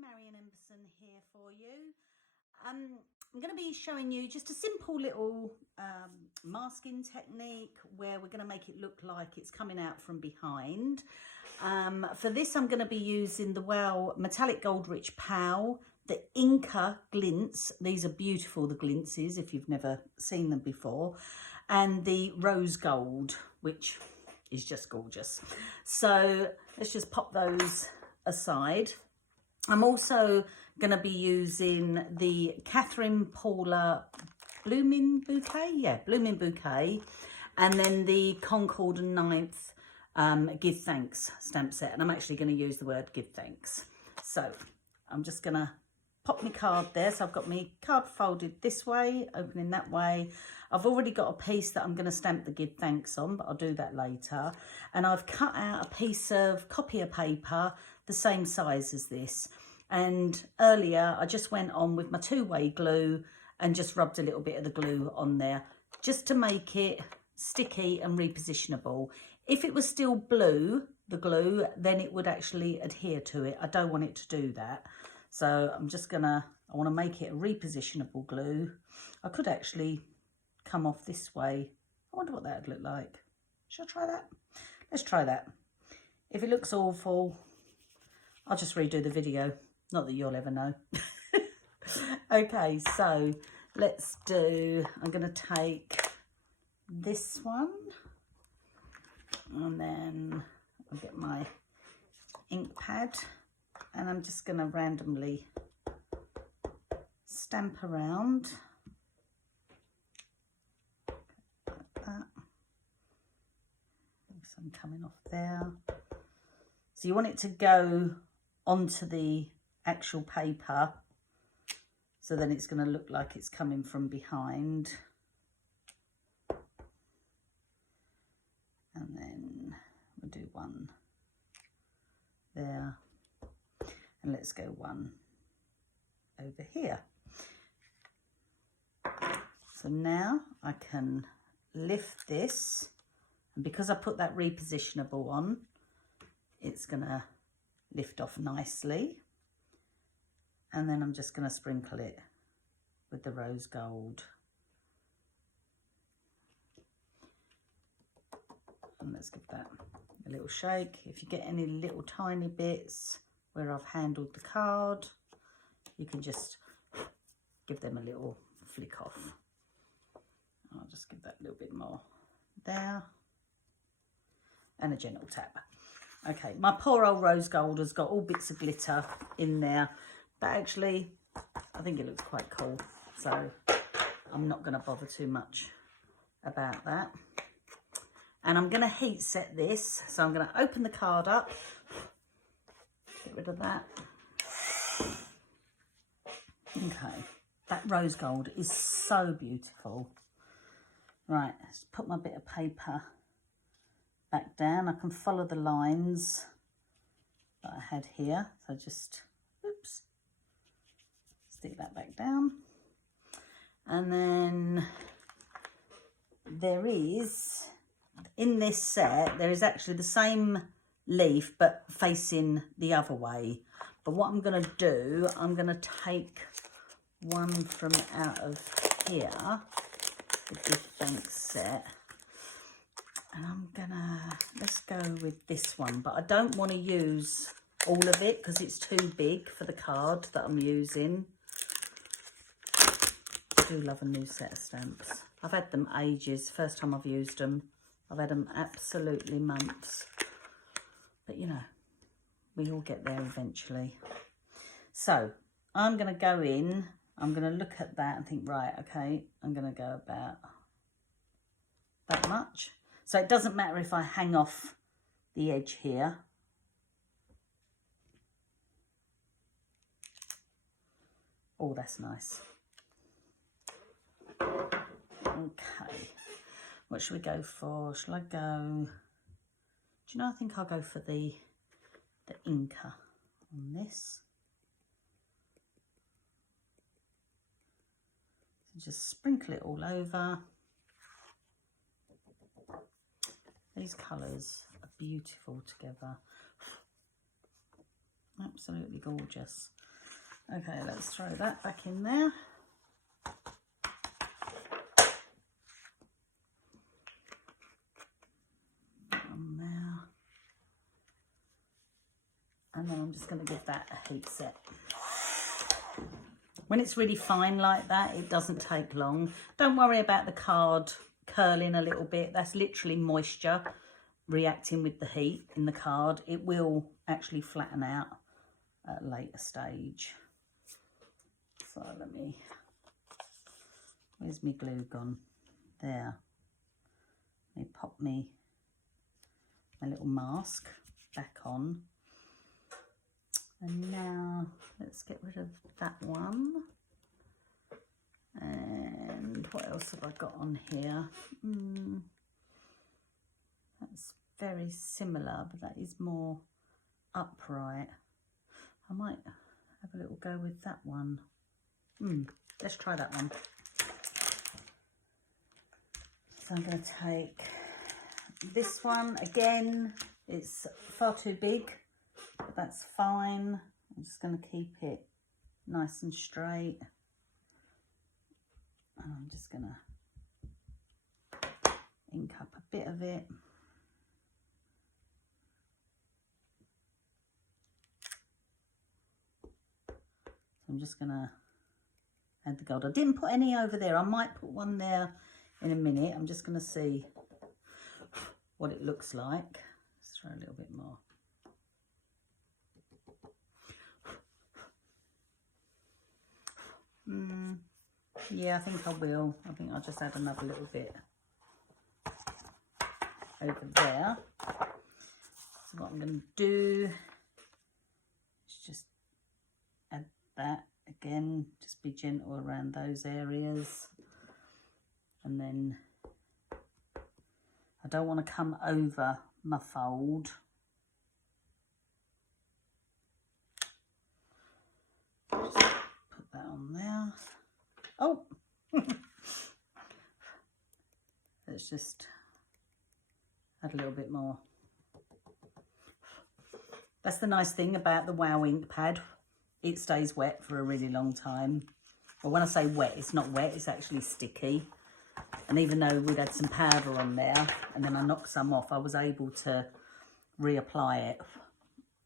Marion Embossing here for you. I'm going to be showing you just a simple little masking technique where we're going to make it look like it's coming out from behind. For this I'm going to be using the Wow Metallic Gold Rich POW, the Inca Glintz. These are beautiful, the glintzes, if you've never seen them before, and the Rose Gold, which is just gorgeous. So let's just pop those aside. I'm also going to be using the Catherine Paula Blooming Bouquet, Blooming Bouquet, and then the Concord and 9th Give Thanks stamp set, and I'm actually going to use the word Give Thanks. So I'm just going to pop my card there. So I've got my card folded this way, opening that way. I've already got a piece that I'm going to stamp the Give Thanks on, but I'll do that later. And I've cut out a piece of copier paper the same size as this. And earlier I just went on with my two-way glue and just rubbed a little bit of the glue on there just to make it sticky and repositionable. If it was still blue, the glue, then it would actually adhere to it. I don't want it to do that. So I'm just gonna, I want to make it a repositionable glue. I could actually come off this way. I wonder what that would look like. Should I try that? Let's try that. If it looks awful, I'll just redo the video. Not that you'll ever know. Okay, so let's do, I'm going to take this one and then I'll get my ink pad and I'm just going to randomly stamp around like that. Some coming off there. So you want it to go onto the actual paper, so then it's going to look like it's coming from behind. And then we'll do one there, and let's go one over here. So now I can lift this, and because I put that repositionable on, it's going to lift off nicely. And then I'm just going to sprinkle it with the rose gold. And let's give that a little shake. If you get any little tiny bits where I've handled the card, you can just give them a little flick off. I'll just give that a little bit more there. And a gentle tap. Okay, my poor old rose gold has got all bits of glitter in there, but actually I think it looks quite cool, so I'm not going to bother too much about that. And I'm going to heat set this, so I'm going to open the card up, get rid of that. Okay, that rose gold is so beautiful. Right, let's put my bit of paper back down. I can follow the lines that I had here, so just, oops, stick that back down. And then there is, in this set, there is actually the same leaf but facing the other way. But what I'm going to do, I'm going to take one from out of here, the Give Thanks set, and I'm gonna, let's go with this one, but I don't want to use all of it because it's too big for the card that I'm using. I do love a new set of stamps. I've had them ages. First time I've used them, I've had them absolutely months. But you know, we all get there eventually. So I'm going to go in, I'm going to look at that and think, right, okay, I'm going to go about that much. So it doesn't matter if I hang off the edge here. Oh, that's nice. Okay, what should we go for? Shall I go, do you know, I think I'll go for the Inca on this. So just sprinkle it all over. These colours are beautiful together. Absolutely gorgeous. Okay, let's throw that back in there. On there. And then I'm just going to give that a heat set. When it's really fine like that, it doesn't take long. Don't worry about the card curling a little bit. That's literally moisture reacting with the heat in the card. It will actually flatten out at a later stage. So let me, where's my glue gone? There. Let me pop my little mask back on. And now let's get rid of that one. And what else have I got on here? That's very similar, but that is more upright. I might have a little go with that one. Let's try that one. So I'm going to take this one again. It's far too big, but that's fine. I'm just going to keep it nice and straight. And I'm just going to ink up a bit of it. I'm just going to add the gold. I didn't put any over there. I might put one there in a minute. I'm just going to see what it looks like. Let's throw a little bit more. Yeah, I think I will. I think I'll just add another little bit over there. So what I'm going to do is just add that again. Just be gentle around those areas. And then I don't want to come over my fold. Just put that on there. Oh, let's just add a little bit more. That's the nice thing about the Wow ink pad. It stays wet for a really long time. But when I say wet, it's not wet, it's actually sticky. And even though we'd had some powder on there and then I knocked some off, I was able to reapply it.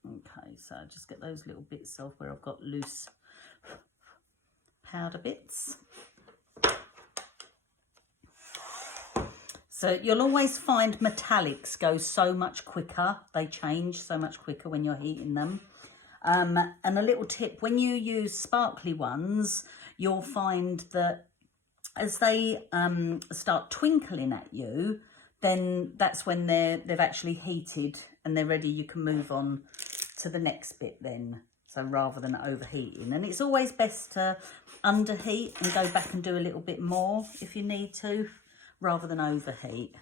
Okay, so just get those little bits off where I've got loose powder bits. So you'll always find metallics go so much quicker. They change so much quicker when you're heating them. And a little tip, when you use sparkly ones, you'll find that as they start twinkling at you, then that's when they've actually heated and they're ready. You can move on to the next bit then. So rather than overheating. And it's always best to underheat and go back and do a little bit more if you need to, rather than overheat.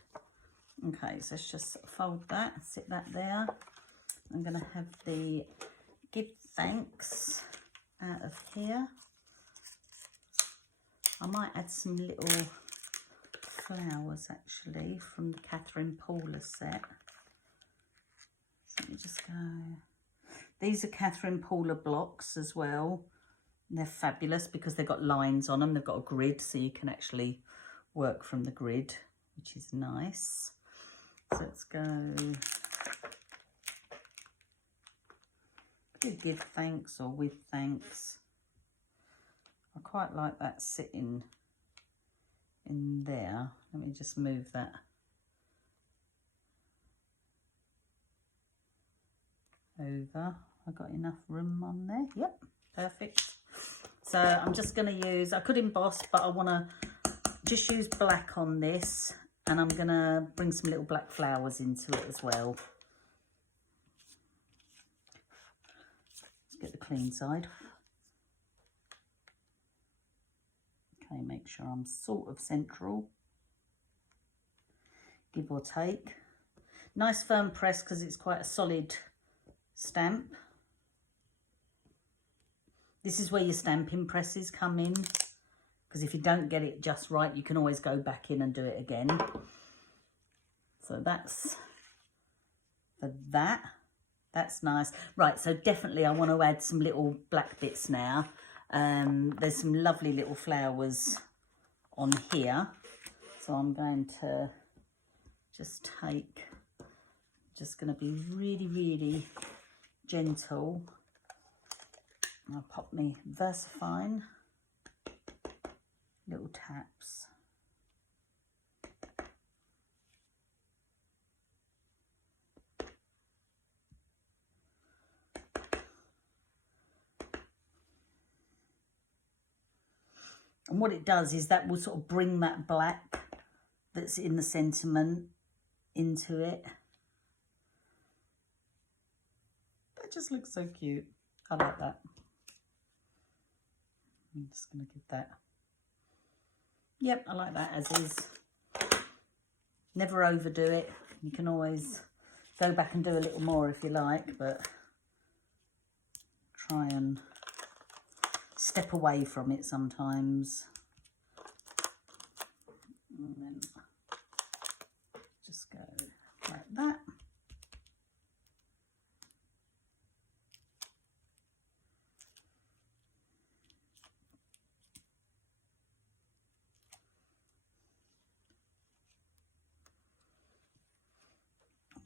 Okay, so let's just fold that, sit that there. I'm going to have the give thanks out of here. I might add some little flowers actually from the Catherine Paula set. So let me just go. These are Catherine Paula blocks as well. And they're fabulous because they've got lines on them. They've got a grid, so you can actually work from the grid, which is nice. So let's go. Give thanks or with thanks. I quite like that sitting in there. Let me just move that over. I got enough room on there. Yep, perfect. So I'm just going to use, I could emboss, but I want to just use black on this, and I'm going to bring some little black flowers into it as well. Let's get the clean side. Okay, make sure I'm sort of central, give or take. Nice firm press because it's quite a solid stamp. This is where your stamping presses come in, because if you don't get it just right, you can always go back in and do it again. So that's for that. That's nice. Right, so definitely I want to add some little black bits now. There's some lovely little flowers on here. So I'm going to just take, just going to be really, really gentle. I'll pop me VersaFine, little taps. And what it does is that will sort of bring that black that's in the sentiment into it. That just looks so cute. I like that. I'm just going to give that. Yep, I like that as is. Never overdo it. You can always go back and do a little more if you like, but try and step away from it sometimes. And then just go like that.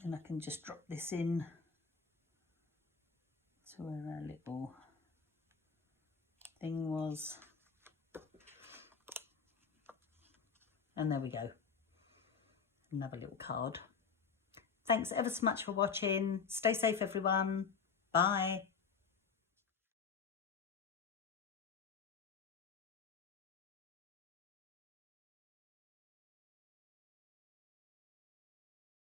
And I can just drop this in to where our little thing was. And there we go. Another little card. Thanks ever so much for watching. Stay safe, everyone. Bye.